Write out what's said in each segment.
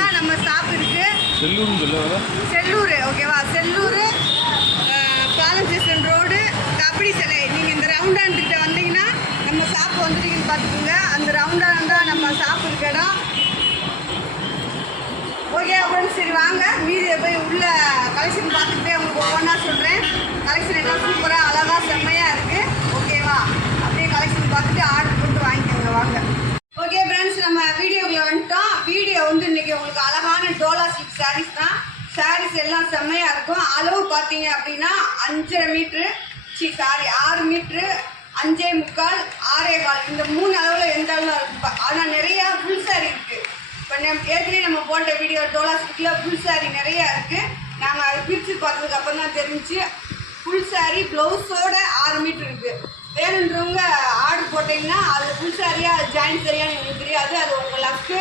தான் நம்ம ஷாப் இருக்கு. செல்லூர் ஓகேவா? செல்லூர் பாலம் ஸ்டேஷன் ரோடு கபடி சிலை. நீங்கள் இந்த ரவுண்டாண்டுக்கிட்ட வந்தீங்கன்னா நம்ம ஷாப் வந்துட்டீங்கன்னு பார்த்துக்கோங்க. அந்த ரவுண்டான் தான் நம்ம ஷாப் இருக்க இடம். ஓகே அப்படின்னு சரி வாங்க மீதியை போய் உள்ள கலெக்ஷன் பார்த்துக்கிட்டே உங்களுக்கு ஒவ்வொன்றா சொல்கிறேன். கலெக்ஷன் எல்லாம் சூப்பராக அழகாக செம்மையாக இருக்குது. ஓகேவா? அப்படியே கலெக்ஷன் பார்த்துட்டு ஆர்டர் போட்டு வாங்கிக்கோங்க வாங்க. ஓகே ஃப்ரெண்ட்ஸ், நம்ம வீடியோக்குள்ளே வந்துட்டோம். வீடியோ வந்து இன்றைக்கி உங்களுக்கு அழகான டோலா சில்க் சாரீஸ் தான். சாரீஸ் எல்லாம் செம்மையாக இருக்கும். அளவு பார்த்தீங்க அப்படின்னா 5.5 மீட்ரு 6 மீட்ரு 5.75 6.25 இந்த 3 அளவில் எந்த அளவில் இருக்குப்பா. ஆனால் நிறையா ஃபுல் சாரீ இருக்குது. இப்போ ஏற்கனவே நம்ம போட்ட வீடியோ டோலா சில்கில் ஃபுல் சாரீ நிறையா இருக்குது. நாங்கள் அதை பிரித்து பார்த்ததுக்கு அப்புறம் தான் தெரிஞ்சு ஃபுல் சாரீ ப்ளவுஸோட 6 மீட்ரு இருக்குது. வேணுன்றவங்க ஆர்டர் போட்டிங்கன்னா அது ஃபுல் சாரியாக அது ஜாயின் சரியாக எனக்கு தெரியாது, அது உங்கள் லக்கு.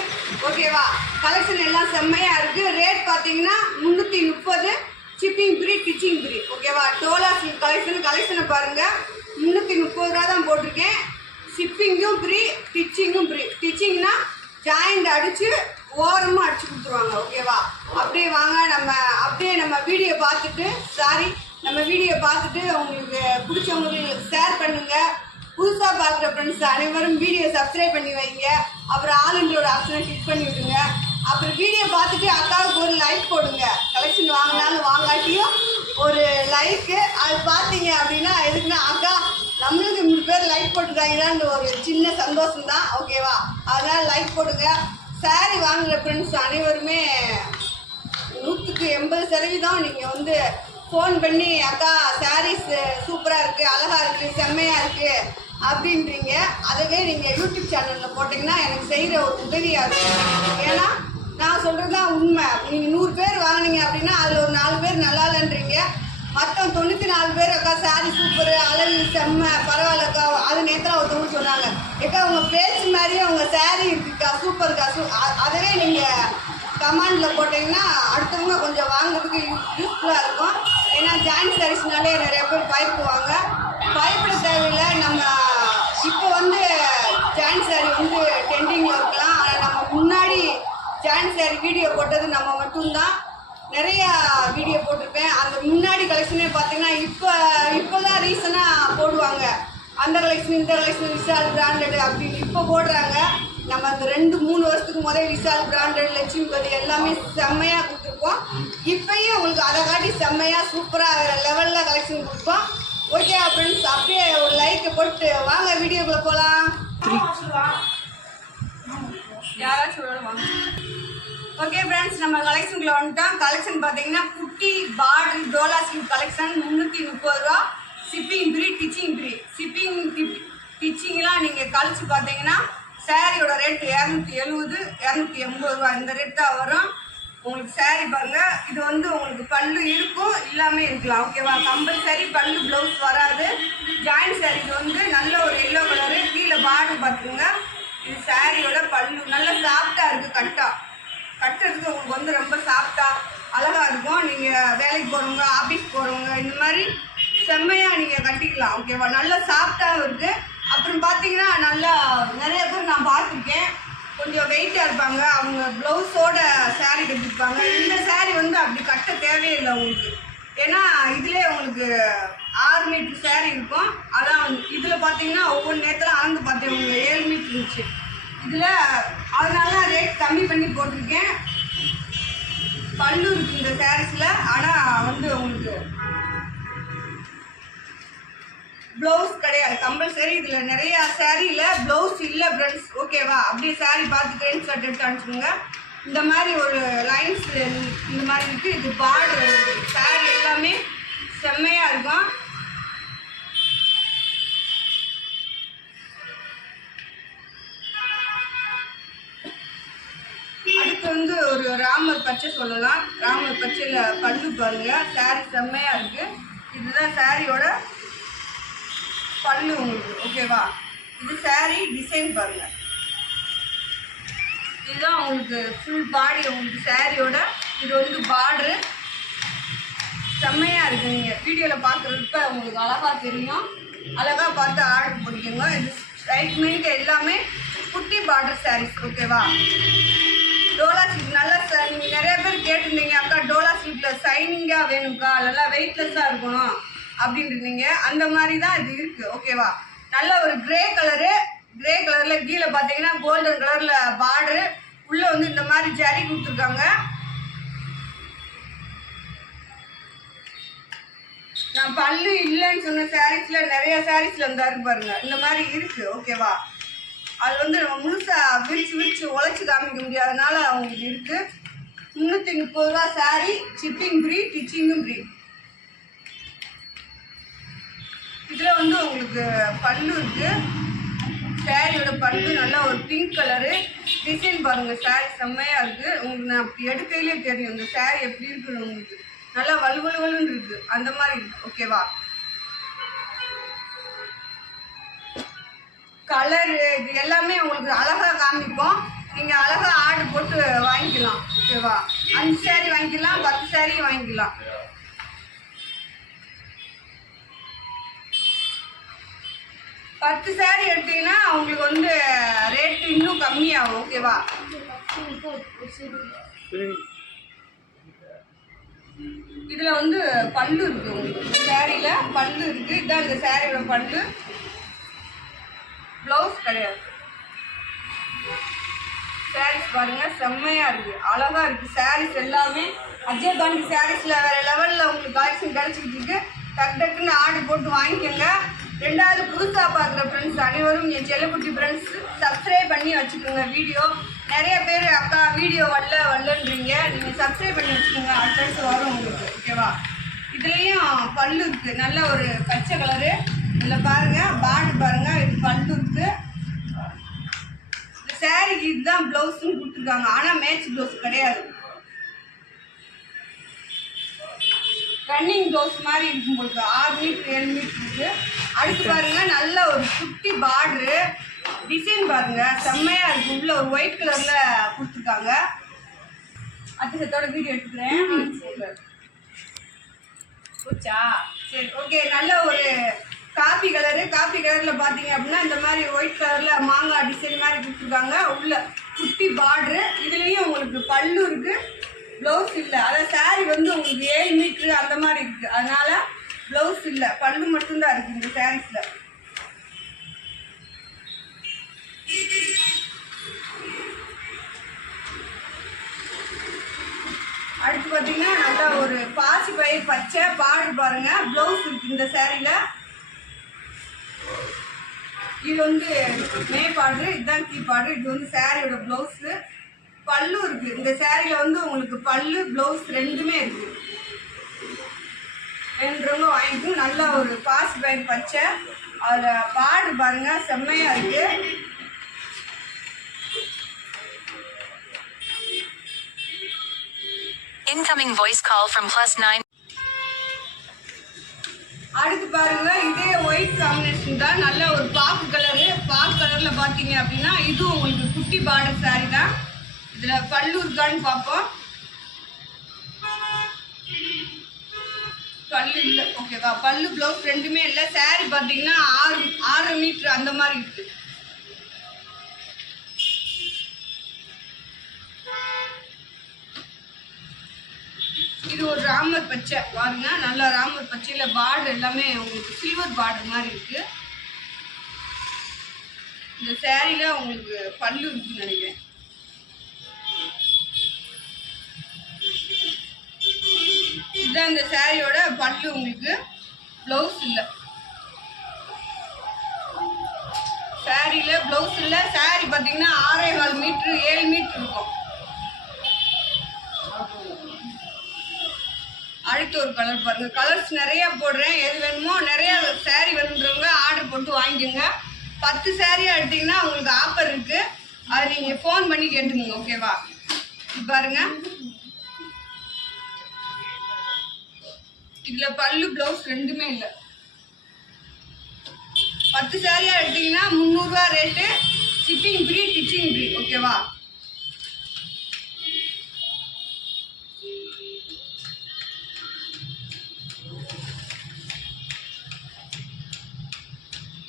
ஓகேவா? கலெக்ஷன் எல்லாம் செம்மையாக இருக்குது. ரேட் பார்த்தீங்கன்னா 330, ஷிப்பிங் ஃப்ரீ, டிச்சிங் ஃப்ரீ. ஓகேவா? டோலா சில்க் கலெக்ஷனை பாருங்கள். 330 ரூபா தான் போட்டிருக்கேன். ஷிப்பிங்கும் ஃப்ரீ, டிச்சிங்கும் ஃப்ரீ. டிச்சிங்னா ஜாயிண்ட் அடித்து ஓரமும் அடித்து கொடுத்துருவாங்க. ஓகேவா? அப்படியே வாங்க நம்ம வீடியோ பார்த்துட்டு நம்ம வீடியோ பார்த்துட்டு உங்களுக்கு பிடிச்சவங்களுக்கு ஷேர் பண்ணுங்கள். புதுசாக பார்க்குற ஃப்ரெண்ட்ஸ் அனைவரும் வீடியோ சப்ஸ்கிரைப் பண்ணி வைங்க. அப்புறம் ஆளுங்களோட ஆப்ஷனை கிளிக் பண்ணி விடுங்க. அப்புறம் வீடியோ பார்த்துட்டு அக்காவுக்கு ஒரு லைக் போடுங்க. கலெக்ஷன் வாங்கினாலும் வாங்காட்டியும் ஒரு லைக்கு அது பார்த்தீங்க அப்படின்னா எதுக்குன்னா அக்கா நம்மளுக்கு 3 பேர் லைக் போட்டுருக்காங்களான்னு ஒரு சின்ன சந்தோஷம் தான். ஓகேவா? அதனால் லைக் போடுங்க. சாரீ வாங்குகிற ஃப்ரெண்ட்ஸ் அனைவருமே 100% நீங்கள் வந்து ஃபோன் பண்ணி அக்கா சாரீஸ் சூப்பராக இருக்குது, அழகாக இருக்குது, செம்மையாக இருக்குது அப்படின்றீங்க. அதுவே நீங்கள் யூடியூப் சேனலில் போட்டிங்கன்னா எனக்கு செய்கிற ஒரு உதவியாக இருக்கும். ஏன்னா நான் சொல்கிறது தான் உண்மை. நீங்கள் 100 பேர் வாங்கினீங்க அப்படின்னா அதில் ஒரு 4 பேர் நல்லா இல்லைன்றீங்க. மற்ற 94 பேர் அக்கா சாரீ சூப்பரு, அழகு, செம்ம, பரவாயில்லக்கா. அது நேரத்தில் ஒருத்தவங்க சொன்னாங்க, ஏக்கா உங்கள் பேச்சு மாதிரியே உங்கள் சாரீ இருக்குக்கா, சூப்பருக்கா. அதுவே நீங்கள் கமெண்டில் போட்டிங்கன்னா அடுத்தவங்க கொஞ்சம் வாங்குறதுக்கு யூஸ்ஃபுல்லாக இருக்கும். ஏன்னா ஜாயிண்ட் சாரீஸ்னாலே நிறைய பேர் பயப்படுவாங்க. பயப்பட தேவையில்லை. நம்ம இப்போ வந்து ஜாயிண்ட் சாரீ வந்து ட்ரெண்டிங்கில் இருக்கலாம். ஆனால் நம்ம முன்னாடி ஜாயிண்ட் சாரீ வீடியோ போட்டது நம்ம மட்டும்தான். நிறையா வீடியோ போட்டிருப்பேன். அந்த முன்னாடி கலெக்ஷனே பார்த்தீங்கன்னா இப்போ தான் ரீசனாக போடுவாங்க. அந்த கலெக்ஷன் இந்த கலெக்ஷன் விஷால் பிராண்டடு அப்படின்னு இப்போ போடுறாங்க. நம்ம அந்த 2-3 வருஷத்துக்கு முதல் விஷால் பிராண்டட், லட்சுமிபதி எல்லாமே செம்மையாக கொடுத்துருப்போம். இப்போயும் உங்களுக்கு அதை காட்டி செம்மையாக சூப்பராக வேறு லெவலில் கலெக்ஷன் கொடுப்போம். ஓகே ஃப்ரெண்ட்ஸ், அப்படியே ஒரு லைக்கை போட்டு வாங்க வீடியோக்குள்ளே போகலாம். யாராச்சும் வாங்க. ஓகே ஃப்ரெண்ட்ஸ், நம்ம கலெக்ஷனுக்குள்ள வந்துட்டோம். கலெக்ஷன் பார்த்தீங்கன்னா குட்டி பார்டர் டோலா சில்க் கலெக்ஷன் 330 ரூபா. Shipping free, stitching free. Shipping டிச்சிங்லாம் நீங்கள் கழிச்சு பார்த்தீங்கன்னா சாரியோட ரேட்டு 270, 280 ரூபா. இந்த ரேட் தான் வரும். உங்களுக்கு சாரீ பாருங்கள். இது வந்து உங்களுக்கு பல்லு இருக்கும், எல்லாமே இருக்கலாம். ஓகேவா? கம்பல்சரி பல்லு ப்ளவுஸ் வராது. ஜாயிண்ட் சாரீ இது வந்து நல்ல ஒரு எல்லோ கலரு. கீழே பார்டர் பார்த்துங்க. இது சாரியோட பல்லு நல்லா சாஃப்டாக இருக்குது. கட்டுறதுக்கு உங்களுக்கு வந்து ரொம்ப சாஃப்டாக அழகாக இருக்கும். நீங்கள் வேலைக்கு போகிறவங்க, ஆஃபீஸ் போகிறவங்க இந்த மாதிரி செம்மையாக நீங்கள் கட்டிக்கலாம். ஓகேவா? நல்லா சாஃப்டாகவும் இருக்குது. அப்புறம் பார்த்தீங்கன்னா நல்லா நிறைய பேர் நான் பார்த்துருக்கேன், கொஞ்சம் வெயிட்டாக இருப்பாங்க. அவங்க ப்ளவுஸோட சாரீ கட்டிருப்பாங்க. இந்த சாரீ வந்து அப்படி கட்ட தேவையில்லை உங்களுக்கு. ஏன்னா இதிலே உங்களுக்கு 6 மீட்ரு சாரீ இருக்கும். அதான் இதில் பார்த்தீங்கன்னா ஒவ்வொரு நேரத்தில் அளந்து பார்த்தேன், உங்களுக்கு 7 மீட்ரு இருந்துச்சு இதில். அதனால ரேட் கம்மி பண்ணி போட்டிருக்கேன். பல்லு இருக்குது இந்த சாரீஸில். ஆனால் வந்து உங்களுக்கு ப்ளவுஸ் கிடையாது கம்பல்சரி. இதில் நிறையா சாரியில் ப்ளவுஸ் இல்லை ஃப்ரெண்ட்ஸ். ஓகேவா? அப்படியே சாரீ பார்த்து ட்ரெண்ட் ஷர்ட் எடுத்து அனுப்பிச்சுங்க. இந்த மாதிரி ஒரு லைன்ஸ் இந்த மாதிரி இருக்குது. இது பார்டர் சாரீ எல்லாமே செம்மையாக இருக்கும். அடுத்து வந்து ஒரு ராமர் பச்சை சொல்லலாம். ராமர் பச்சையில் பல்லு பாருங்கள். சாரீ செம்மையாக இருக்குது. இதுதான் சாரியோட பல்லு உங்களுக்கு. ஓகேவா? இது சாரீ டிசைன் பாருங்கள். இதுதான் உங்களுக்கு ஃபுல் பாடி உங்களுக்கு சாரியோட. இது வந்து பார்டரு செம்மையாக இருக்குது. நீங்கள் வீடியோவில் பார்க்குறப்ப உங்களுக்கு அழகாக தெரியும். அழகாக பார்த்து ஆர்டர் பண்ணிக்கோங்க. இது ரைட் மினிட் எல்லாமே குட்டி பார்டர் சாரீஸ். ஓகேவா? டோலா சில்க் நல்லா நீங்கள் நிறைய பேர் கேட்டிருந்தீங்க, அக்கா டோலா சில்கில் சைனிங்காக வேணும்க்கா, நல்லா வெயிட்லெஸ்ஸாக இருக்கணும் அப்படின்றீங்க. அந்த மாதிரி தான் இது இருக்குது. ஓகேவா? நல்ல ஒரு கிரே கலரில் கீழே பார்த்தீங்கன்னா கோல்டன் கலரில் பார்டரு, உள்ளே வந்து இந்த மாதிரி ஜரி கொடுத்துருக்காங்க. நான் பல்லு இல்லைன்னு சொன்ன சாரீஸில் நிறைய சாரீஸில் இருந்தாரு பாருங்க, இந்த மாதிரி இருக்குது. ஓகேவா? அது வந்து நம்ம முழுசாக விரிச்சு உழைச்சி காமிக்க முடியாதனால அவங்களுக்கு இருக்குது. 330 ரூபா சாரீ, ஷிப்பிங் ஃப்ரீ, டிச்சிங்கும் ஃப்ரீ. இதில் வந்து உங்களுக்கு பல்லு இருக்குது. சாரியோட பல்லு நல்லா ஒரு பிங்க் கலரு டிசைன் பாருங்கள். சாரீ செம்மையாக இருக்குது. உங்களுக்கு நான் அப்படி எடுக்கையிலே தெரியும் இந்த சாரீ எப்படி இருக்குன்னு. உங்களுக்கு நல்லா வலுவலுன்னு இருக்குது, அந்த மாதிரி இருக்குது. ஓகேவா? கலரு இது எல்லாமே உங்களுக்கு அழகாக காமிப்போம். நீங்கள் அழகாக ஆர்டர் போட்டு வாங்கிக்கலாம். ஓகேவா? 5 சாரீ வாங்கிக்கலாம், 10 சாரீ வாங்கிக்கலாம். பத்து சாரீ எடுத்தீங்கன்னா உங்களுக்கு வந்து ரேட்டு இன்னும் கம்மியாகும். ஓகேவா? இதில் வந்து பல்லு இருக்குது. உங்களுக்கு சாரியில் பல்லு இருக்குது. இதுதான் இந்த சாரியோட பல்லு. ப்ளவுஸ் கிடையாது. சாரீஸ் பாருங்கள், செம்மையாக இருக்குது, அழகாக இருக்குது. சாரீஸ் எல்லாமே அஜய் பாண்டி சாரீஸில் வேறு லெவலில் உங்களுக்கு கலெக்ஷன் கிடச்சிக்கிட்டு இருக்கு. டக்குன்னு ஆர்டர் போட்டு வாங்கிக்கோங்க. ரெண்டாவது புதுசாக பார்க்குற ஃப்ரெண்ட்ஸ் அனைவரும் என் செல்லக்குட்டி ஃப்ரெண்ட்ஸ் சப்ஸ்கிரைப் பண்ணி வச்சுக்கோங்க. வீடியோ நிறைய பேர் அக்கா வீடியோ வரலன்றீங்க, நீங்கள் சப்ஸ்கிரைப் பண்ணி வச்சுக்கோங்க, அடுத்தடுத்து வரும் உங்களுக்கு. ஓகேவா? இதுலேயும் பல்லு இருக்குது, நல்ல ஒரு பச்சை கலரு. இதில் பாருங்கள், பார்டர் பாருங்கள், இது பல்லு இருக்குது. இந்த சாரீக்கு இதுதான் ப்ளவுஸுன்னு கொடுத்துருக்காங்க, ஆனால் மேட்ச் ப்ளவுஸ் கிடையாது. ரன்னிங் ப்ளவுஸ் மாதிரி இருக்கும். உங்களுக்கு 6 மீட்டர் 7 மீட்டர் இருக்குது. அடுத்து பாருங்க, நல்ல ஒரு குட்டி பார்டரு டிசைன் பாருங்க, செம்மையா இருக்கு. உள்ள ஒரு ஒயிட் கலர்ல கொடுத்துருக்காங்க. அத்திசத்தோட வீடியோ எடுத்துக்கிறேன். போச்சா? சரி, ஓகே. நல்ல ஒரு காப்பி கலர்ல பாத்தீங்க அப்படின்னா இந்த மாதிரி ஒயிட் கலர்ல மாங்காய் டிசைன் மாதிரி கொடுத்துருக்காங்க. உள்ள குட்டி பார்டரு. இதுலயும் உங்களுக்கு பல்லு இருக்கு, ப்ளவுஸ் இல்லை. அதாவது சாரீ வந்து உங்களுக்கு 7 மீட்ரு அந்த மாதிரி இருக்குது, அதனால ப்ளவுஸ் இல்லை, பல்லு மட்டும்தான் இருக்குது இந்த சாரீஸில். அடுத்து பார்த்தீங்கன்னா நல்லா ஒரு பாசி பயிர் பச்சை பார்டர் பாருங்க, ப்ளவுஸ் இருக்குது இந்த சாரீல. இது வந்து மே பார்டரு, இதுதான் கீ பார்டரு. இது வந்து சாரியோட ப்ளவுஸு. பல்லு இருக்கு இந்த சாரியில வந்து உங்களுக்கு பல்லு ப்ளவுஸ் ரெண்டுமே இருக்கு. ரெண்டு வாங்கிட்டு நல்ல ஒரு பாஸ் பேண்ட் பச்சை, அதுல பார்டர் பாருங்க, செம்மையா இருக்கு. Incoming voice call from +9. அடுத்து பாருங்க, இதே ஒயிட் காம்பினேஷன் தான், நல்ல ஒரு பாக்கு கலர்ல பாத்தீங்க அப்படின்னா இதுவும் உங்களுக்கு குட்டி பார்டர் சாரி தான். இதுல பல்லு இருக்கான்னு பார்ப்போம். பல்லு இல்லை. ஓகேவா? பல்லு ப்ளவுஸ் ரெண்டுமே இல்லை. சாரி பார்த்தீங்கன்னா 6 மீட்டர் அந்த மாதிரி இருக்கு. இது ஒரு ராமர் பச்சை பாருங்க, நல்லா ராமர் பச்சையில பார்டர் எல்லாமே உங்களுக்கு சில்வர் பார்டர் மாதிரி இருக்கு. இந்த சாரியில உங்களுக்கு பல்லு இருக்குன்னு நினைக்கிறேன். இதுதான் இந்த சாரியோட பல்லு. உங்களுக்கு ப்ளவுஸ் இல்லை, சாரியில ப்ளவுஸ் இல்லை. சாரி பார்த்தீங்கன்னா 6.25 மீட்டர் 7 மீட்டர் இருக்கும். அடுத்து ஒரு கலர் பாருங்க, கலர்ஸ் நிறைய போடுறேன், எது வேணுமோ நிறைய சாரி வேணுன்றவங்க ஆர்டர் போட்டு வாங்கிக்கோங்க. 10 சாரியா எடுத்தீங்கன்னா உங்களுக்கு ஆஃபர் இருக்கு, அதை நீங்க ஃபோன் பண்ணி கேட்டுக்கோங்க. ஓகேவா? பாருங்க, இதுல பல்லு ப்ளவுஸ் ரெண்டுமே இல்லை. 10 சாரியா எடுத்தீங்கன்னா 300 ரூபா rate, shipping free, stitching free. ஓகேவா?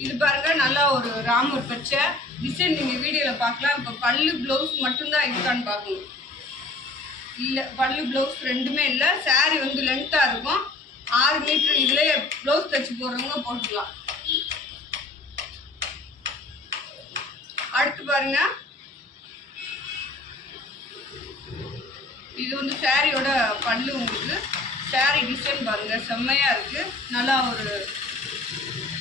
இது பாருங்க, நல்லா ஒரு ராமர் பச்சை டிசைன் நீங்க வீடியோல பார்க்கலாம். இப்போ பல்லு ப்ளவுஸ் மட்டும்தான் இருக்கான்னு பார்க்கணும். இல்லை, பல்லு ப்ளவுஸ் ரெண்டுமே இல்லை. saree வந்து லென்த்தாக இருக்கும். 6 மீட்டர். இதுலேயே ப்ளவுஸ் தைச்சி போடுறவங்க போட்டுக்கலாம். அடுத்து பாருங்க, இது வந்து சாரியோட பல்லு. உங்களுக்கு சாரி டிசைன் பாருங்க, செம்மையா இருக்கு. நல்லா ஒரு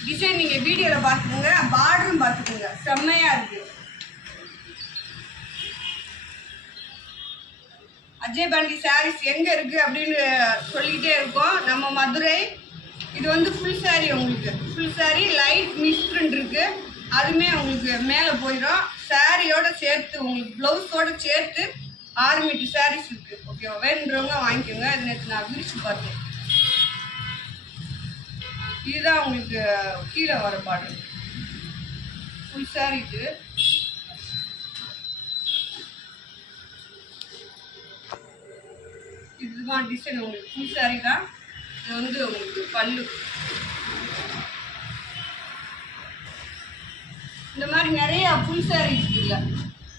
டிசைன். நீங்க வீடியோல பார்த்துக்கோங்க, பார்டரும் பார்த்துக்கோங்க, செம்மையா இருக்கு. அஜய் பாண்டி சாரீஸ் எங்க இருக்கு அப்படின்னு சொல்லிக்கிட்டே இருக்கோம். நம்ம மதுரை. இது வந்து ஃபுல் சாரி. உங்களுக்கு full sorry light miss print இருக்கு. அதுவுமே உங்களுக்கு மேலே போயிடும். சாரியோட சேர்த்து உங்களுக்கு ப்ளவுஸோட சேர்த்து 6 மீட்டர் சாரீஸ் இருக்கு. ஓகேவா? வேணுன்றவங்க வாங்கிக்கோங்க. இது நேற்று நான் விரிச்சு பார்த்தேன். இதுதான் உங்களுக்கு கீழே வர பார்டர். ஃபுல் சாரி இது. இதுதான் டிசைன். உங்களுக்கு ஃபுல் சாரி தான். இது வந்து உங்களுக்கு பல்லு. இந்த மாதிரி நிறைய ஃபுல் சாரி இருக்குல்ல,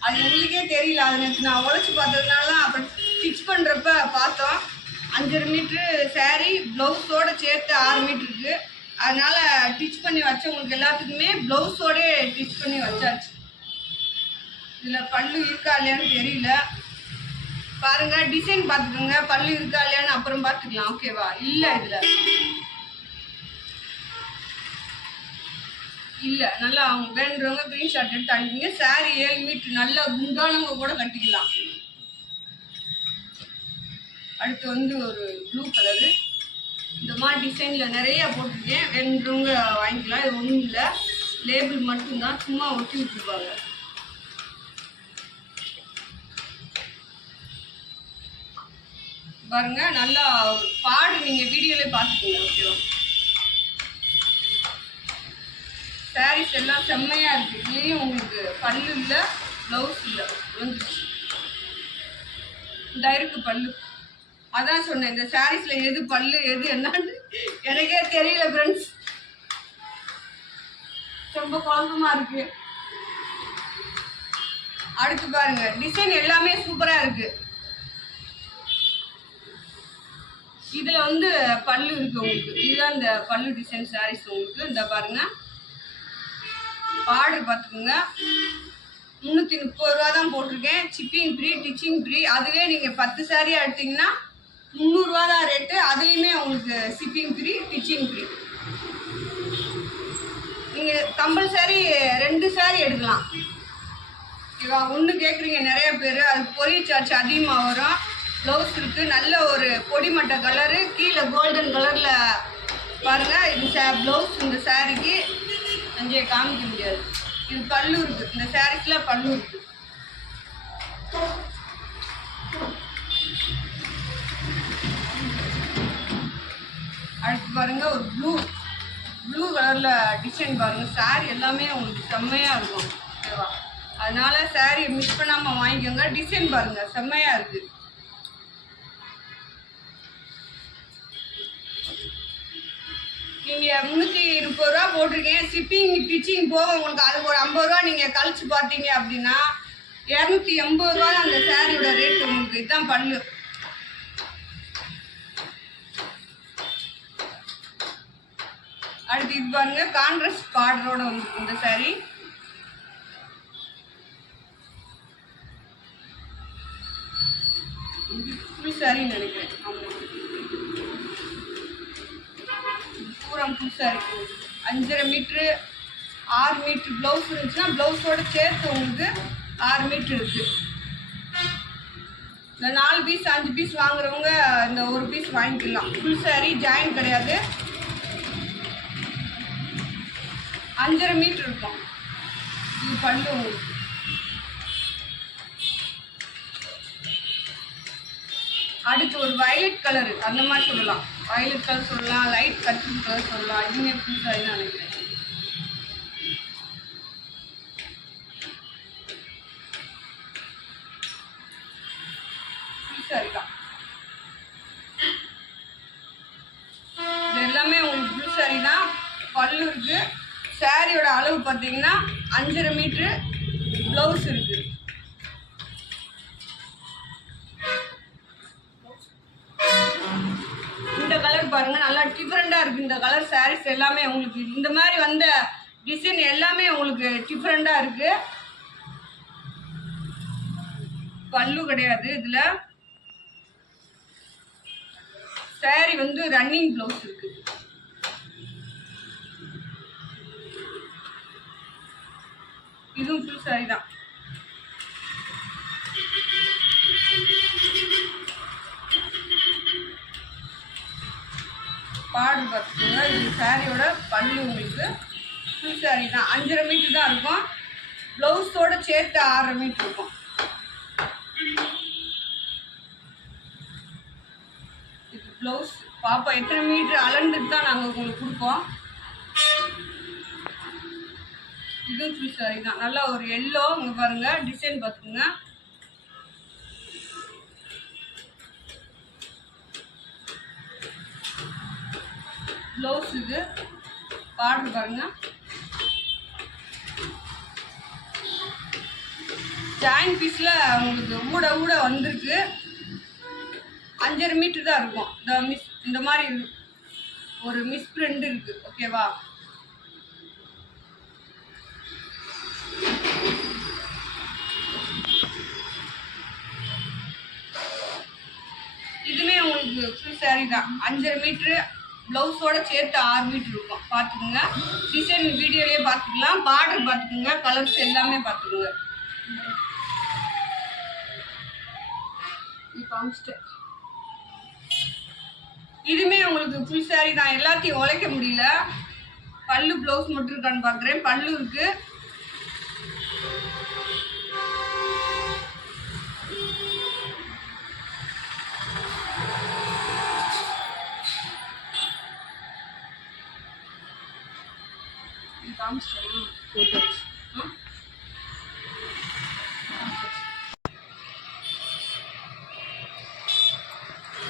அது எங்களுக்கே தெரியல. அது நேற்று நான் உழைச்சி பார்த்ததுனால தான் அப்புறம் ஸ்டிச் பண்ணுறப்ப பார்த்தோம். 5 மீட்ரு சாரி ப்ளவுஸோடு சேர்த்து 6 மீட்ரு இருக்குது. அதனால் ஸ்டிச் பண்ணி வச்சவங்களுக்கு எல்லாத்துக்குமே ப்ளவுஸோடே ஸ்டிச் பண்ணி வச்சாச்சு. இதில் பல்லு இருக்கா இல்லையான்னு தெரியல. பாருங்கள், டிசைன் பார்த்துக்கோங்க. பல்லு இருக்கா இல்லையான்னு அப்புறம் பார்த்துக்கலாம். ஓகேவா? இல்லை, இதில் இல்லை. நல்லா அவங்க வேணுன்றவங்க க்ரீன் ஷாட் எடுத்து அனுப்பிங்க. சாரி 7 மீட்ரு நல்லா குண்டானவங்க கூட கட்டிக்கலாம். அடுத்து வந்து ஒரு ப்ளூ கலரு. இந்த மாதிரி டிசைனில் நிறையா போட்டிருக்கேன். வேணுன்றவங்க வாங்கிக்கலாம். இது ஒன்றும் இல்லை, லேபிள் மட்டும்தான், சும்மா ஒட்டி விட்டுருப்பாங்க. பாருங்க, நல்லா பாடு நீங்கள் வீடியோலேயே பார்த்துக்கோங்க. ஓகேவா? சாரீஸ் எல்லாம் செம்மையாக இருக்குது. இதுலேயும் உங்களுக்கு பல்லு இல்லை, ப்ளவுஸ் இல்லை, வந்துச்சு. இந்த இருக்கு பல்லு. அதான் சொன்னேன், இந்த சாரீஸில் எது பல்லு எது என்னன்னு எனக்கே தெரியல ஃப்ரெண்ட்ஸ். ரொம்ப குழப்பமாக இருக்கு. அடுத்து பாருங்க, டிசைன் எல்லாமே சூப்பராக இருக்கு. இதில் வந்து பல்லு இருக்கு உங்களுக்கு. இதுதான் இந்த பல்லு டிசைன் சாரீஸ் உங்களுக்கு. இந்த பாருங்க, பார்டர் பார்த்துக்கோங்க. 330 ரூபா தான் போட்டிருக்கேன். Shipping free, stitching free. அதுவே நீங்கள் 10 சாரியாக எடுத்தீங்கன்னா 300 ரூபா தான் ரேட்டு. அதுலேயுமே உங்களுக்கு ஷிப்பிங் ஃப்ரீ, டிச்சிங் ஃப்ரீ. நீங்கள் கம்பல்சரி 2 சாரி எடுக்கலாம். ஓகேவா? ஒன்று கேட்குறீங்க நிறைய பேர், அது கொரியர் சார்ஜ் அதிகமாக வரும். ப்ளவுஸ் இருக்குது, நல்ல ஒரு பொடிமட்டை கலரு, கீழே கோல்டன் கலரில் பாருங்கள். இது ப்ளவுஸ். இந்த சாரிக்கு அங்கே காமிக்க முடியாது. இது பல்லு இருக்குது. இந்த சாரீஸில் பல்லு இருக்குது. அடுத்து பாருங்க, ஒரு ப்ளூ கலரில் டிசைன் பாருங்கள். சாரீ எல்லாமே உங்களுக்கு செம்மையாக இருக்கும். ஓகேவா? அதனால சாரீ மிஸ் பண்ணாமல் வாங்கிக்கோங்க. டிசைன் பாருங்கள், செம்மையாக இருக்குது. நீங்கள் 330 ரூபா போட்டிருக்கேன். ஷிப்பிங் டிச்சிங் போக உங்களுக்கு அது ஒரு 50 ரூபா நீங்கள் கழிச்சு பார்த்தீங்க அப்படின்னா 280 ரூபா தான் அந்த சாரியோட ரேட் உங்களுக்கு. இதுதான் பல்லு. அடுத்து இது பாருங்க, கான்ட்ராஸ்ட் பார்டரோட வந்து இந்த சாரி. ஃபுல் சாரின்னு நினைக்கிறேன். ஆமாம், பூரா full sari. 5.5 metre 6 metre blouse இருந்துச்சுன்னா ப்ளவுஸோடு சேர்த்து உங்களுக்கு 6 மீட்ரு இருக்குது. இந்த 4 பீஸ் 5 பீஸ் வாங்குறவங்க இந்த ஒரு பீஸ் வாங்கிக்கலாம். ஃபுல் சாரி ஜாயின் கிடையாது. 5.5 மீட்ரு இருக்கும். இது பல்லு உங்களுக்கு. அடுத்து ஒரு வயலட் கலரு, அந்த மாதிரி சொல்லலாம். வயலட் கலர் சொல்லலாம், லைட் கட்டன் கலர் சொல்லலாம். இதுவுமே ஃபுல் சாரி தான் நினைக்கிறேன். ஃபுல் சாரி தான். இது எல்லாமே உங்களுக்கு ஃபுல் சாரி தான். பல்லு இருக்குது. சாரியோட அளவு பார்த்தீங்கன்னா 5.5 மீட்ரு ப்ளவுஸ் இருக்குது. கலர்ஸ் எல்லாமே உங்களுக்கு இந்த மாதிரி வந்த டிசைன் எல்லாமே உங்களுக்கு டிஃப்ரெண்டாக இருக்குது. பல்லு கிடையாது இதில். சாரி வந்து ரன்னிங் ப்ளவுஸ் இருக்குது. இதுவும் ஃபுல் சாரி தான். பாடு பார்த்துக்கோங்க. இது சாரியோட பல்லு உங்களுக்கு ஃபுல் சாரி தான். 5.5 மீட்டர் தான் இருக்கும். ப்ளவுஸோட சேர்த்து 6.5 மீட்டர் இருக்கும். இது ப்ளவுஸ் பாப்பா எத்தனை மீட்டர் அளந்துட்டு தான் நாங்கள் உங்களுக்கு கொடுப்போம். இதுவும் ஃபுல் சாரி தான். நல்லா ஒரு எல்லோ இங்கே பாருங்கள் டிசைன் பார்த்துக்குங்க. ப்ளவுஸ் இது பார்டர் பாருங்க. ஜாயின் பீஸில் உங்களுக்கு ஊட வந்திருக்கு. 5.5 மீட்டர் தான் இருக்கும். இந்த மாதிரி ஒரு மிஸ் பிரிண்ட் இருக்கு. ஓகேவா? இதுமே உங்களுக்கு ஃபுல் சாரி தான். 5.5 மீட்டரு ப்ளவுஸோட சேர்த்து 6 மீட்டர் இருக்கும். பார்த்துக்குங்க. டிசைன் வீடியோலேயே பார்த்துக்கலாம். பார்டர் பார்த்துக்குங்க. கலர்ஸ் எல்லாமே பார்த்துக்குங்க. இதுமே உங்களுக்கு ஃபுல் சாரி தான். எல்லாத்தையும் உழைக்க முடியல. பல்லு ப்ளவுஸ் மட்டும் இருக்கான்னு பார்க்குறேன். பல்லு இருக்கு.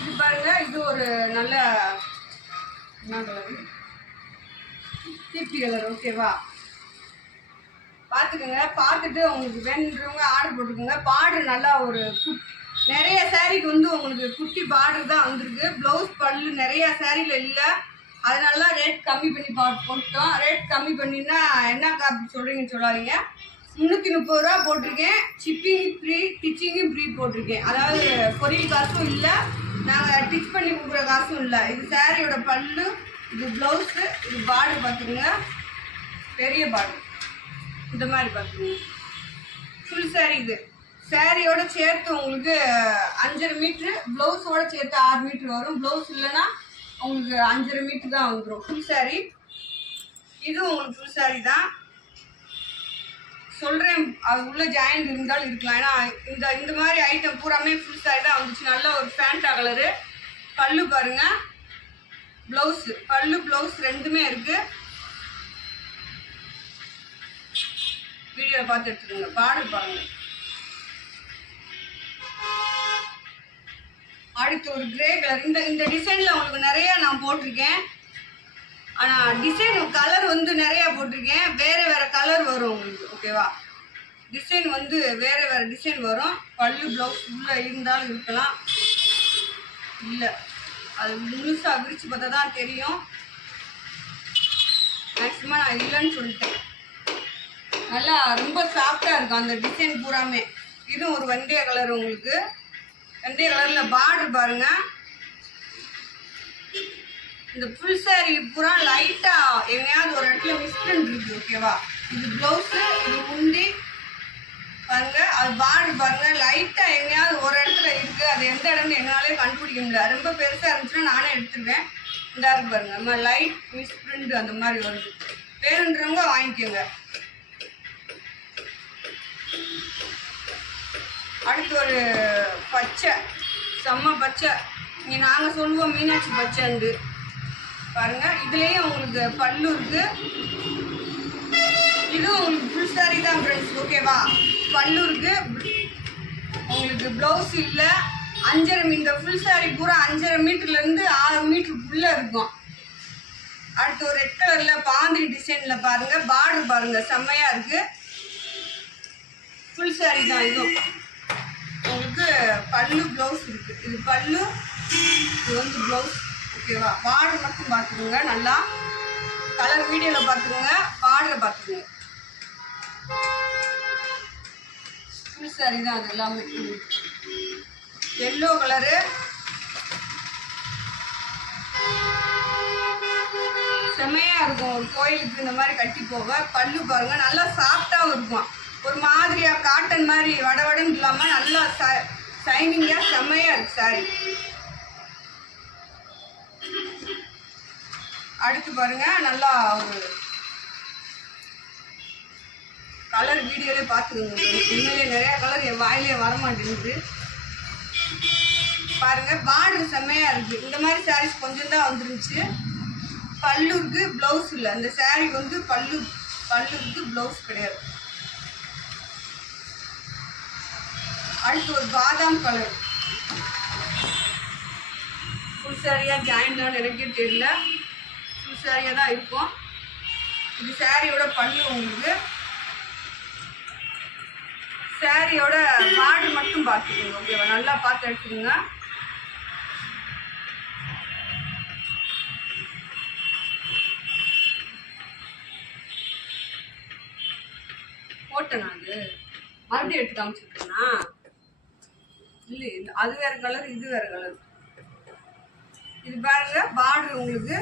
இது பாருங்க. இது ஒரு நல்ல என்ன கலர்? கீர்த்தி கலர். ஓகேவா? பார்த்துக்கோங்க. பார்த்துட்டு உங்களுக்கு வேணுன்றவங்க ஆர்டர் போட்டுக்கோங்க. பார்டர் நல்லா ஒரு நிறைய சாரீக்கு வந்து உங்களுக்கு குட்டி பார்டர் தான் வந்திருக்கு. ப்ளவுஸ் பல்லு நிறைய சாரியில் இல்லை. அதனால தான் ரேட் கம்மி பண்ணி போட்டோம். ரேட் கம்மி பண்ணினா என்ன அப்படி சொல்கிறீங்கன்னு சொல்லாதீங்க. 330 ரூபா போட்டிருக்கேன். ஷிப்பிங் ஃப்ரீ, ஸ்டிச்சிங்கும் ஃப்ரீ போட்டிருக்கேன். அதாவது கொரியல் காசும் இல்லை, நாங்கள் ஸ்டிச் பண்ணி கொடுக்குற காசும் இல்லை. இது சாரியோட பல்லு, இது ப்ளவுஸு, இது பார்டர் பார்த்துக்குங்க. பெரிய பார்டர் இந்த மாதிரி பார்த்துக்குங்க. Full sorry. இது சாரியோட சேர்த்து உங்களுக்கு 5.5 மீட்ரு, ப்ளவுஸோட சேர்த்து 6 மீட்ரு வரும். ப்ளவுஸ் இல்லைன்னா உங்களுக்கு 5.5 மீட்டர் தான் வந்துடும். Full sorry. இது உங்களுக்கு ஃபுல் சாரி தான் சொல்கிறேன். அது உள்ள ஜாயிண்ட் இருந்தாலும் இருக்கலாம். ஏன்னா இந்த மாதிரி ஐட்டம் பூராமே ஃபுல் சாரி தான் வந்துச்சு. நல்ல ஒரு ஃபேண்டா கலரு. பல்லு பாருங்க. ப்ளவுஸு பல்லு ப்ளவுஸ் ரெண்டுமே இருக்குது. வீடியோவில் பார்த்து எடுத்துக்கோங்க. பார்டர் பாருங்க. அடுத்து ஒரு கிரே கலர். இந்த டிசைனில் உங்களுக்கு நிறையா நான் போட்டிருக்கேன். ஆனால் டிசைன் கலர் வந்து நிறையா போட்டிருக்கேன். வேறு வேறு கலர் வரும் உங்களுக்கு. ஓகேவா? டிசைன் வந்து வேறு வேறு டிசைன் வரும். பல்லு ப்ளவுஸ் உள்ளே இருந்தாலும் இருக்கலாம், இல்லை அது முழுசாக விரித்து பார்த்தா தான் தெரியும். மேக்ஸிமம் நான் இல்லைன்னு சொல்லிட்டேன். நல்லா ரொம்ப சாஃப்டாக இருக்கும் அந்த டிசைன் பூராமே. இதுவும் ஒரு வெந்தய கலர். உங்களுக்கு வெந்தய கலரில் பார்டர் பாருங்கள். இந்த ஃபுல் சாரி பூரா லைட்டாக எங்கேயாவது ஒரு இடத்துல மிஸ்பிரிண்ட் இருக்குது. ஓகேவா? இது ப்ளவுஸு, இது முந்தி பாருங்க. அது பார்டர் பாருங்க. லைட்டாக எங்கேயாவது ஒரு இடத்துல இருக்குது. அது எந்த இடம்னு எங்களாலே கண்டுபிடிக்க முடியல. ரொம்ப பெருசாக இருந்துச்சுன்னா நானே எடுத்துருவேன். இந்த இருக்கு பாருங்க. நம்ம லைட் மிஸ்பிரிண்ட் அந்த மாதிரி வருது. வேணுன்றவங்க வாங்கிக்கோங்க. அடுத்து ஒரு பச்சை, செம்ம பச்சை. இங்கே நாங்கள் சொல்லுவோம் மீனாட்சி பச்சைண்டு பாருங்க. இதுலேயும் உங்களுக்கு பல்லு இருக்கு. இதுவும் உங்களுக்கு ஃபுல் சாரி தான் ஃப்ரெண்ட்ஸ். ஓகேவா? பல்லு இருக்கு. உங்களுக்கு ப்ளவுஸ் இல்லை. 5.5 இந்த ஃபுல் சாரி பூரா 5.5 மீட்டர்லேருந்து 6 மீட்டருக்குள்ளே இருக்கும். அடுத்து ஒரு ரெட் கலரில் பாந்திரி டிசைனில் பாருங்கள். பார்டர் பாருங்கள், செம்மையாக இருக்குது. ஃபுல் சாரி தான். இதுவும் உங்களுக்கு பல்லு ப்ளவுஸ் இருக்குது. இது பல்லு, இது வந்து ப்ளவுஸ். ஓகேவா? பார்டர் மட்டும் பார்த்துக்கோங்க. நல்லா கலர் வீடியோவில் பார்த்துக்கோங்க, பார்டரை பார்த்துக்கோங்க. ஃபுல் சாரி தான் அது எல்லாமே. எல்லோ கலரு, செம்மையாக இருக்கும். ஒரு கோயிலுக்கு இந்த மாதிரி கட்டி போக. பல்லு பாருங்கள், நல்லா சாஃப்டாகவும் இருக்கும். ஒரு மாதிரியாக காட்டன் மாதிரி வடவடன்னு இல்லாமல் நல்லா ஷைனிங்காக செம்மையாக இருக்குது சாரி. அடுத்து பாருங்கள், நல்லா ஒரு கலர் வீடியோலே பார்த்துக்கோங்க. உண்மையிலே நிறையா கலர் என் வாயிலே வரமாட்டேங்குது பாருங்கள். பார்டர் செம்மையாக இருக்குது. இந்த மாதிரி சாரீஸ் கொஞ்சம் தான் வந்துருந்துச்சு. பல்லுக்கு ப்ளவுஸ் இல்லை. அந்த சாரீ வந்து பல்லுக்கு ப்ளவுஸ் கிடையாது. அடுத்து ஒரு பாதாம் கலர். ஃபுல் சாரியாக ஜாயின்டான்னு எனக்கே தெரியல. ஃபுல் சாரியாக தான் இருக்கும். இது சாரியோட பல்லு. உங்களுக்கு சாரியோட பார்டர் மட்டும் பார்த்துக்கோங்க. ஓகேவா? நல்லா பார்த்து எடுத்துக்கோங்க. போட்டேன் அது மறுபடியும் எடுத்து காமிச்சிருக்கேன்னா இல்லை, அது வேற கலர், இது வேற கலர். இது பாருங்க, பார்டர் உங்களுக்கு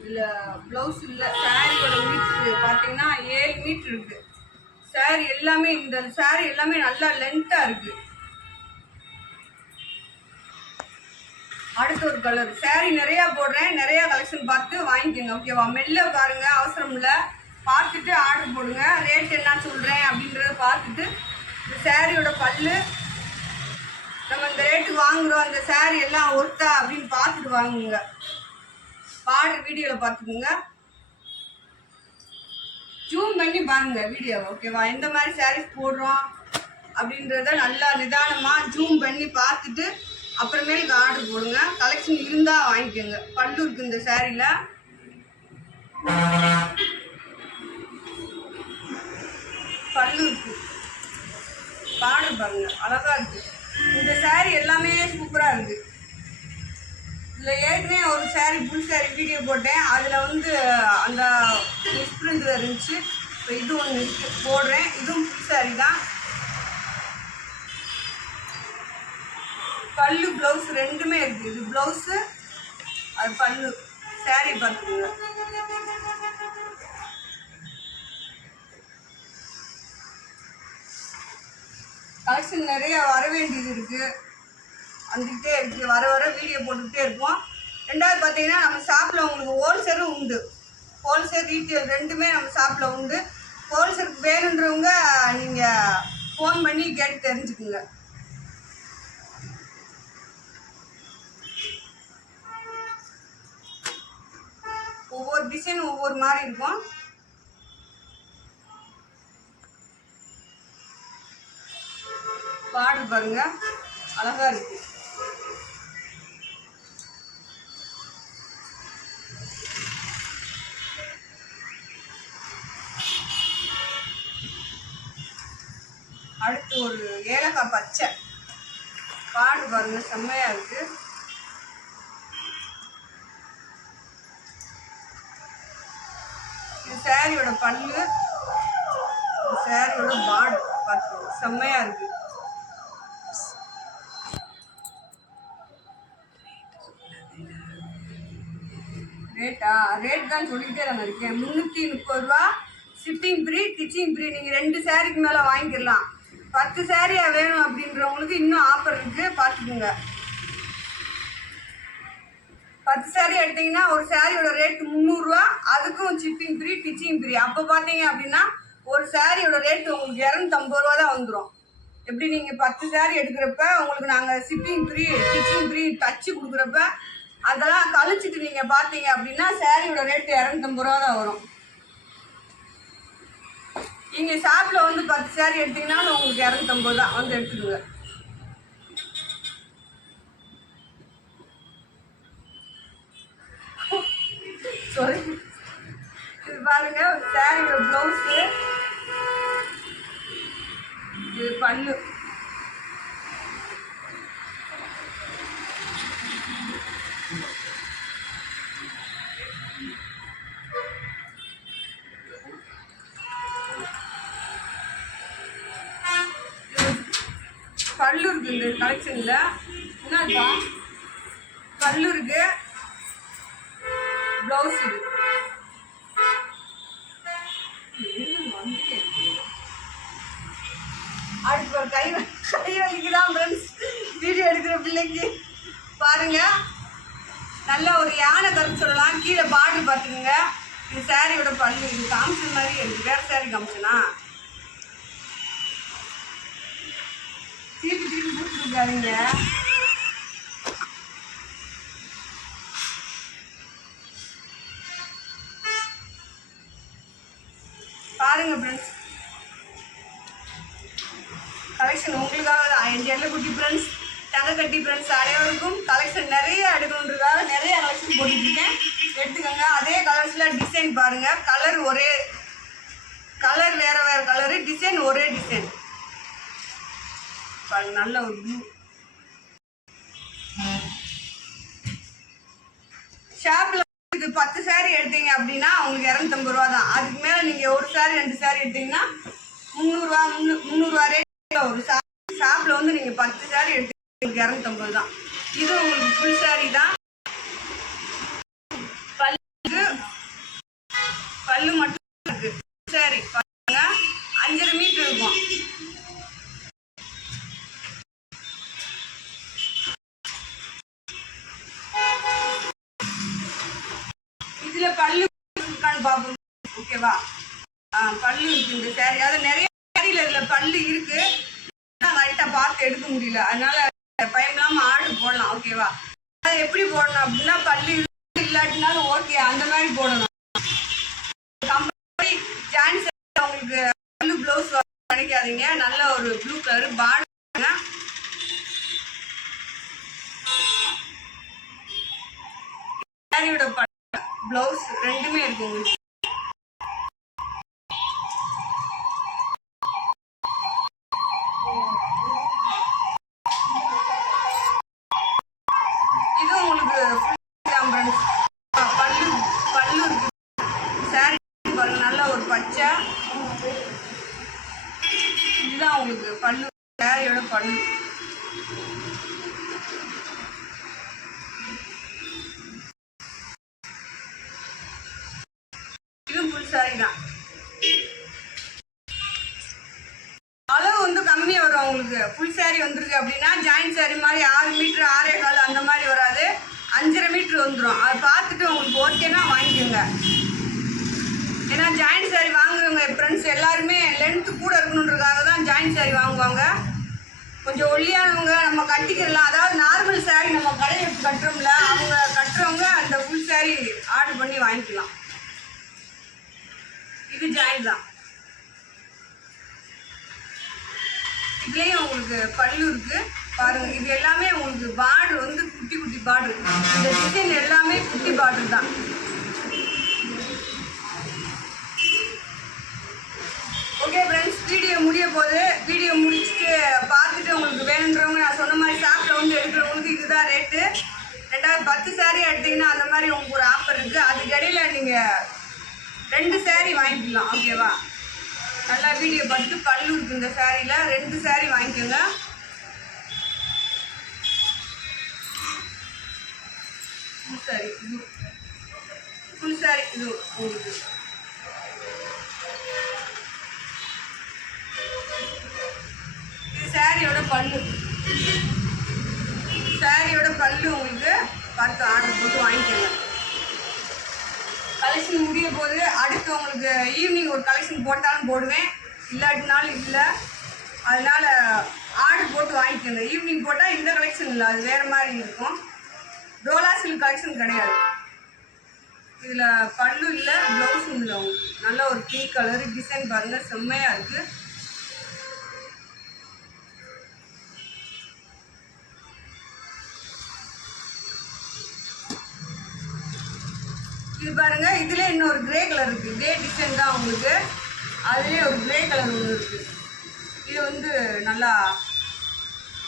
இதில் ப்ளவுஸ் இல்லை. சாரியோட மீட்ரு பார்த்தீங்கன்னா 7 மீட்ரு இருக்குது. சாரி எல்லாமே, இந்த சாரி எல்லாமே நல்லா லென்த்தாக இருக்குது. அடுத்த ஒரு கலர். சாரி நிறையா போடுறேன், நிறையா கலெக்ஷன் பார்த்து வாங்கிக்கோங்க. ஓகேவா? மெல்ல பாருங்க, அவசரம் இல்லை. பார்த்துட்டு ஆர்டர் போடுங்க. ரேட் என்ன சொல்கிறேன் அப்படின்றத பார்த்துட்டு. இந்த சாரியோட பல்லு நம்ம இந்த ரேட்டுக்கு வாங்குகிறோம், அந்த சாரி எல்லாம் ஒர்த்தா அப்படின்னு பார்த்துட்டு வாங்குங்க. பார்டர் வீடியோவில் பார்த்துக்குங்க. ஜூம் பண்ணி பாருங்க வீடியோ. ஓகேவா? எந்த மாதிரி சாரீஸ் போடுறோம் அப்படின்றத நல்லா நிதானமாக ஜூம் பண்ணி பார்த்துட்டு அப்புறமேலுக்கு ஆர்டர் போடுங்க. கலெக்ஷன் இருந்தால் வாங்கிக்கோங்க. பல்லு இருக்குது இந்த சாரியில். பல்லு இருக்கு, பார்டர் பாருங்க, அழகா இருக்கு. இந்த சாரி எல்லாமே சூப்பராக இருக்குது. இதில் ஏற்கனவே ஒரு சாரி ஃபுல் சாரி வீடியோ போட்டேன். அதில் வந்து அந்த மிஸ்பிரிண்ட் இருந்துச்சு. இப்போ இது ஒன்று இருக்குது, போடுறேன். இதுவும் ஃபுல் சாரி தான். பல்லு ப்ளவுஸ் ரெண்டுமே இருக்குது. இது ப்ளவுஸு, அது பல்லு. சாரி பார்த்துக்கோங்க. கலெக்ஷன் நிறைய வர வேண்டியது இருக்குது, வந்துக்கிட்டே இருக்குது. வர வர வீடியோ போட்டுக்கிட்டே இருப்போம். ரெண்டாவது பார்த்தீங்கன்னா நம்ம ஷாப்பில் உங்களுக்கு ஹோல்சேலும் உண்டு. ஹோல்சேல் ரீட்டெயில் ரெண்டுமே நம்ம ஷாப்பில் உண்டு. ஹோல்சேலுக்கு வேணுன்றவங்க நீங்கள் ஃபோன் பண்ணி கேட்டு தெரிஞ்சுக்குங்க. ஒவ்வொரு டிசைன் ஒவ்வொரு மாதிரி இருக்கும். பார்டர் பாருங்க, அழகா இருக்கு. அடுத்து ஒரு ஏலக்காய் பச்சை. பார்டர் பாருங்க, செம்மையா இருக்கு. இது சாரியோட பல்லு, சாரியோட பார்டர் பார்த்துக்கோங்க, செம்மையா இருக்கு. ரேட்டா? ரேட் தான் சொல்லிக்கிட்டே நான் இருக்கேன். 330 ரூபா. Shipping free, stitching free. நீங்கள் 2 சாரிக்கு மேலே வாங்கிக்கலாம். 10 சாரியாக வேணும் அப்படின்றவங்களுக்கு இன்னும் ஆஃபர் இருக்குது, பார்த்துக்குங்க. 10 சாரி எடுத்தீங்கன்னா ஒரு சாரியோட ரேட்டு 300 ரூபா. அதுக்கும் ஷிப்பிங் ஃப்ரீ, ஸ்டிச்சிங் ஃப்ரீ. அப்போ பார்த்தீங்க அப்படின்னா ஒரு சாரியோட ரேட்டு உங்களுக்கு 250 ரூபா தான் வந்துடும். எப்படி நீங்கள் 10 சாரி எடுக்கிறப்ப உங்களுக்கு நாங்கள் ஷிப்பிங் ஃப்ரீ, ஸ்டிச்சிங் ஃப்ரீ, தச்சு கொடுக்குறப்ப அதெல்லாம் கழிச்சிட்டு நீங்கள் பார்த்தீங்க அப்படின்னா சாரியோட ரேட்டு 250 ரூபா தான் வரும். நீங்கள் ஷாப்பில் வந்து 10 சாரி எடுத்தீங்கன்னாலும் உங்களுக்கு 250 தான் வந்து எடுத்துடுங்க. சாரி, இது பாருங்க, சாரியோட ப்ளவுஸு, இது பல்லு. பல்லு இருக்குது இந்த கலெக்ஷனில். என்னப்பா பல்லு இருக்கு, ப்ளவுஸ் இது. அடுத்து ஒரு கை வலிக்குதான் ஃப்ரெண்ட்ஸ் வீடியோ எடுக்கிற பிள்ளைக்கு. பாருங்க, நல்ல ஒரு யானை கருத்து சொல்லலாம். கீழே பார்டர் பார்த்துக்குங்க. இது சாரியோட பல்லு. இது காமிச்ச மாதிரி இருக்குது. வேறு சாரி காமிச்சனா திருப்பி திருப்பி கொடுத்துருக்காருங்க. பாருங்க ஃப்ரெண்ட்ஸ், கலெக்ஷன் உங்களுக்காக தான். என் ஜெல்ல குட்டி ஃப்ரெண்ட்ஸ், தங்க கட்டி ஃப்ரெண்ட்ஸ் அனைவருக்கும் கலெக்ஷன் நிறைய எடுக்கணுன்றதுக்காக நிறைய கலெக்ஷன் போட்டுருக்கேன். எடுத்துக்கோங்க. அதே கலர்ஸில் டிசைன் பாருங்கள். கலர் ஒரே கலர், வேறு வேறு கலரு, டிசைன் ஒரே டிசைன் பாருங்க. நல்ல ஒரு ப்ளூ. ஷாப்பில் இது 10 சாரீ எடுத்தீங்க அப்படின்னா உங்களுக்கு 250 ரூபா தான். அதுக்கு மேலே நீங்கள் ஒரு சாரீ 2 சாரீ எடுத்தீங்கன்னா 300 ரேட் ஒரு ஷாப்பில் வந்து நீங்கள் 10 சாரீ எடுத்தீங்க 250 தான். இது உங்களுக்கு ஃபுல் சாரீ தான். பல்லு மட்டும் இருக்கு. சாரீ பாருங்க, 5.5 மீட்டர் இருக்கும். இதுல பல்லு இருக்கான்னு பார்ப்போம். ஓகேவா? பல்லு இருக்கு இந்த சாரீ. அதாவது நிறைய சாரீல இதுல பல்லு இருக்கு. கரெக்டாக பார்த்து எடுக்க முடியல, அதனால பயமில்லாம ஆர்டர் போடலாம். ஓகேவா? அதை எப்படி போடணும் அப்படின்னா, பல்லு இல்லாட்டினாலும் ஓகே அந்த மாதிரி போடணும். கம்பெனி ஜாயின்ஸ் உங்களுக்கு பல்லு ப்ளவுஸ் நினைக்காதீங்க. நல்ல ஒரு ப்ளூ கலர் பார்டர். சாரியோட ப்ளவுஸ் ரெண்டுமே இருக்கு உங்களுக்கு. இது உங்களுக்கு பல்லு பல்லு இருக்கு. சாரி பாருங்க, நல்ல ஒரு பச்சை. இதுதான் உங்களுக்கு பல்லு, சாரியோட பல்லு. சாரி தான். அளவு வந்து கம்மியாக வரும் உங்களுக்கு. ஃபுல் சாரி வந்துருக்கு அப்படின்னா ஜாயின்ட் சாரி மாதிரி 6 மீட்டர் 6.25 அந்த மாதிரி வராது. 5.5 மீட்டர் வந்துடும். அதை பார்த்துட்டு உங்களுக்கு ஓகேனா வாங்கிக்கோங்க. ஏன்னா ஜாயின்ட் சாரி வாங்குறவங்க ஃப்ரெண்ட்ஸ் எல்லாருமே லென்த்து கூட இருக்கணுன்றதுக்காக தான் ஜாயின்ட் சாரி வாங்குவாங்க. கொஞ்சம் ஒல்லியானவங்க நம்ம கட்டிக்கிறலாம். அதாவது நார்மல் சாரி நம்ம கடையை கட்டுறோம்ல, அவங்க கட்டுறவங்க அந்த ஃபுல் சாரி ஆர்டர் பண்ணி வாங்கிக்கலாம். இது ஜாயின் தான். இதுலேயும் உங்களுக்கு பல்லு இருக்கு பாருங்க. இது எல்லாமே உங்களுக்கு பார்டர் வந்து குட்டி குட்டி பார்டர். இந்த டிசைன் எல்லாமே குட்டி பார்டர் தான். ஓகே ஃப்ரெண்ட்ஸ், வீடியோ முடிய போகுது. வீடியோ முடிச்சுட்டு பார்த்துட்டு உங்களுக்கு வேணுன்றவங்க நான் சொன்ன மாதிரி ஷாப்பில் வந்து எடுக்கிறவங்களுக்கு இதுதான் ரேட்டு. 10 சாரீ எடுத்தீங்கன்னா அந்த மாதிரி உங்களுக்கு ஒரு ஆஃபர் இருக்குது. அதுக்கு இடையில நீங்கள் 2 சாரீ வாங்கிக்கலாம். ஓகேவா? நல்லா வீடியோ பார்த்துட்டு பல்லு இருக்கு இந்த சாரியில் 2 சாரீ வாங்கிக்கோங்க. சரி, இது ஃபுல் சாரீ. இது உங்களுக்கு இது சாரியோட பல்லு. சாரியோட பல்லு உங்களுக்கு பார்த்து ஆர்டர் போட்டு வாங்கிக்கோங்க. கலெக்ஷன் முடிய போது அடுத்து உங்களுக்கு ஈவினிங் ஒரு கலெக்ஷன் போட்டாலும் போடுவேன், இல்லாட்டினாலும் இல்லை. அதனால் ஆர்டர் போட்டு வாங்கிக்கோங்க. ஈவினிங் போட்டால் இந்த கலெக்ஷன் இல்லை, அது வேறு மாதிரி இருக்கும். டோலா சில்க் கலெக்ஷன் கிடையாது. இதில் பல்லு இல்லை, ப்ளவுஸும் இல்லை. உங்களுக்கு நல்ல ஒரு பிங்க் கலரு டிசைன் பாருங்கள், செம்மையாக இருக்குது. இது பாருங்க, இதுல இன்னொரு கிரே கலர் இருக்கு. கிரே டிசைன் தான் உங்களுக்கு. அதுலேயே ஒரு கிரே கலர் ஒன்று இருக்கு. இது வந்து நல்லா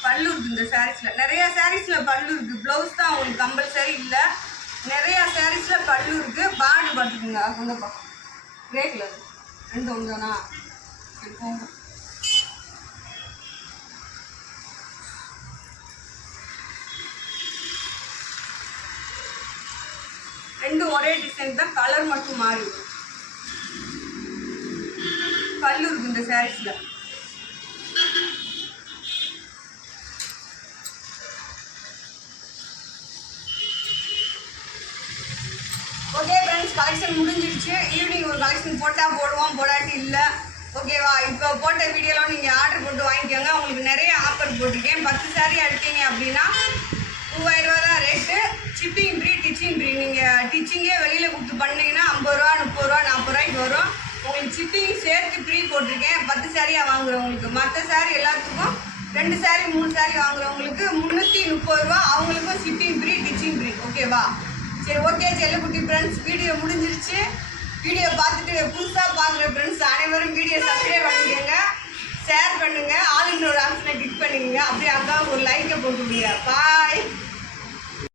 பல்லு இருக்கு இந்த சாரீஸில். நிறையா சாரீஸில் பல்லு இருக்குது. ப்ளவுஸ் தான் உங்களுக்கு கம்பல்சரி இல்லை. நிறையா சாரீஸில் பல்லு இருக்குது. பார்டர் பார்த்துக்குங்க. கொண்டப்பா கிரே கலர் 2 ஒன்று தானா? போங்க. ரெண்டும் ஒரே டிசைன் தான், கலர் மட்டும் மாறி வரும். கல் இருக்கு இந்த சாரீஸ்ல. ஓகே ஃப்ரெண்ட்ஸ், கலெக்ஷன் முடிஞ்சிடுச்சு. ஈவினிங் ஒரு கலெக்ஷன் போட்டால் போடுவோம், போடாட்டி இல்லை. ஓகேவா? இப்போ போட்ட வீடியோவில் நீங்கள் ஆர்டர் போட்டு வாங்கிக்கோங்க. உங்களுக்கு நிறைய ஆஃபர் போட்டிருக்கேன். 10 சாரீ எடுத்தீங்க அப்படின்னா 3000 ரூபா தான் rate. Shipping free, stitching free. நீங்கள் டிச்சிங்கே வெளியில் கொடுத்து பண்ணிங்கன்னா 50 ரூபா, 30 ரூபா, 40 ரூபாய்க்கு வரும். உங்களுக்கு ஷிப்பிங் சேர்த்து ஃப்ரீ போட்டிருக்கேன். 10 சாரியாக வாங்குறவங்களுக்கு. மற்ற சாரீ எல்லாத்துக்கும் 2 சாரீ 3 சாரீ வாங்குறவங்களுக்கு 330 ரூபா. அவங்களுக்கும் ஷிப்பிங் ஃப்ரீ, டிச்சிங் ஃப்ரீ. ஓகேவா? சரி, ஓகே செல்லக்குட்டி ஃப்ரெண்ட்ஸ், வீடியோ முடிஞ்சிருச்சு. வீடியோ பார்த்துட்டு புதுசாக பார்க்குற ஃப்ரெண்ட்ஸ் அனைவரும் வீடியோ சப்ஸ்கிரைப் பண்ணிக்கோங்க, ஷேர் பண்ணுங்கள், ஆல் இன் ஒரு ஆப்ஷனை கிளிக் பண்ணிக்கோங்க. அப்படியே அக்கா ஒரு லைக்கை போட்டுவிடுங்க. பாய்.